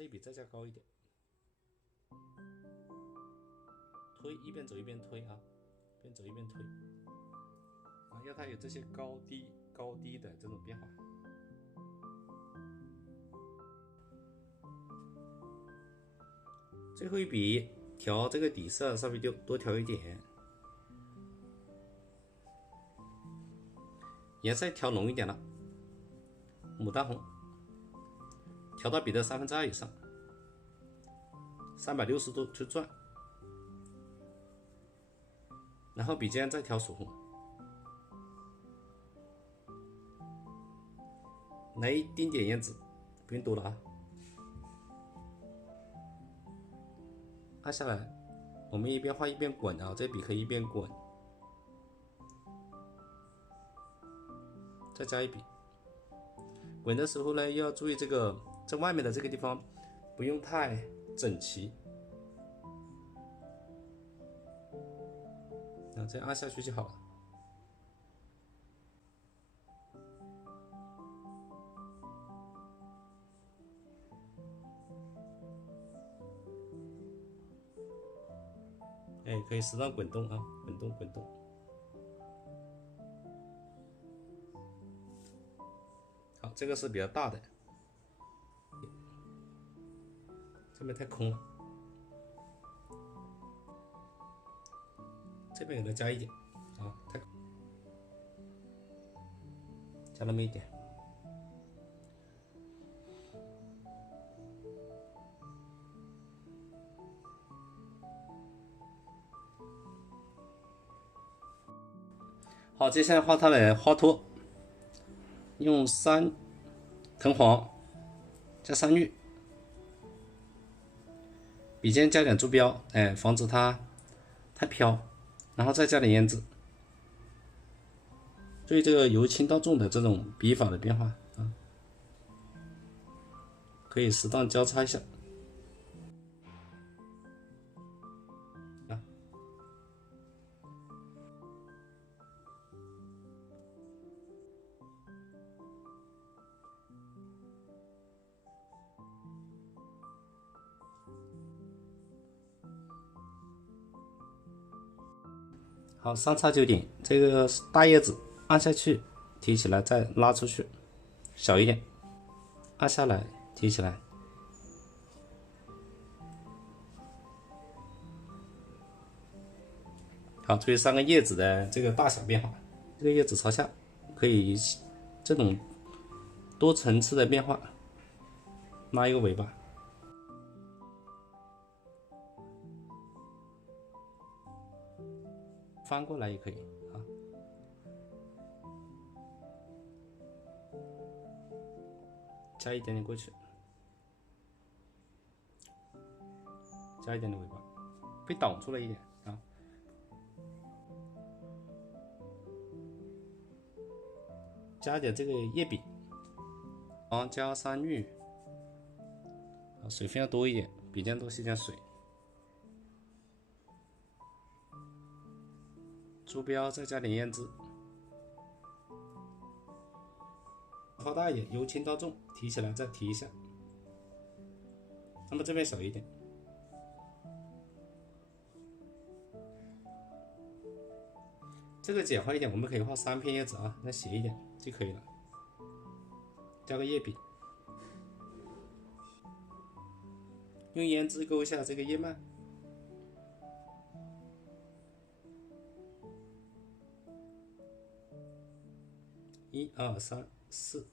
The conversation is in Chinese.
这一笔再加高一点，推，一边走一边推啊，一边走一边推啊，要它有这些高低的这种变化。最后一笔调这个底色，稍微多调一点，颜色调浓一点了，牡丹红，调到笔的2/3以上，360度去转，然后笔尖再调曙红，来一丁点胭脂，不用多了啊。按下来，我们一边画一边滚啊，这笔可以一边滚，再加一笔。滚的时候呢，要注意这外面的这个地方不用太整齐，然后这样按下去就好了。哎，可以适当滚动啊，滚动。好，这个是比较大的，这边太空了，这边给它加一点啊，加那么一点。好，接下来画它的花托，用藤黄加山芋，笔尖加点珠标，哎，防止它太飘，然后再加点胭脂，注意这个由轻到重的这种笔法的变化啊，可以适当交叉一下。好，3x9点，这个大叶子按下去，提起来再拉出去，小一点，按下来提起来。好，注意3个叶子的这个大小变化，这个叶子朝下，可以这种多层次的变化，拉一个尾巴。翻过来也可以啊，加一点点过去，加一点点尾巴，被挡住了一点啊。加一点这个叶笔，加山芋，水分要多一点，笔尖多吸点水。珠标再加点胭脂，画大一点，由轻到重，提起来再提一下。那么这边小一点，这个简化一点，我们可以画3片叶子啊，那斜一点就可以了。加个叶笔，用胭脂勾一下这个叶蔓。1、2、3、4